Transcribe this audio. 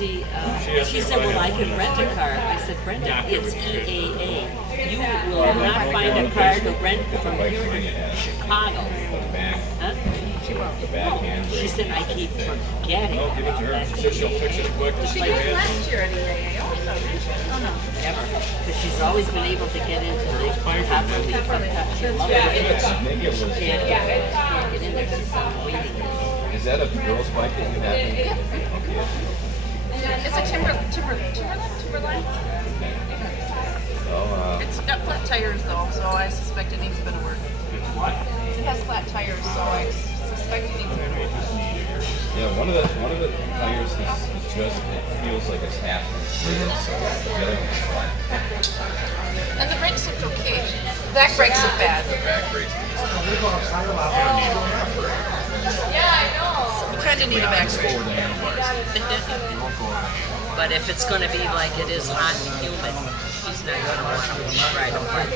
she said, well, I can rent a car. I said, Brenda, it's EAA. You will not find a car to rent from here to Chicago. Huh? She won't. She said, I keep forgetting No, give it to her. that She said she'll fix it quick. She did last year at EAA also, didn't she? Oh, no. Never. Because she's always been able to get into the top of the she loves it. Maybe it was, Can't get in there. She's waiting. is that a girl's bike that you have? Yeah. Okay. It's a Timberline. Oh, It's got flat tires though, so I suspect it needs a bit of work. What? It has flat tires, so I suspect it needs a bit of work. yeah, one of the tires is just, it feels like it's half inflated, so the other one's flat. And the brakes look okay. Back brakes look bad. The back brakes. Yeah, I know. You kind of need a back brake. But if it's going to be like it is hot and humid, she's not going to want to ride a bike.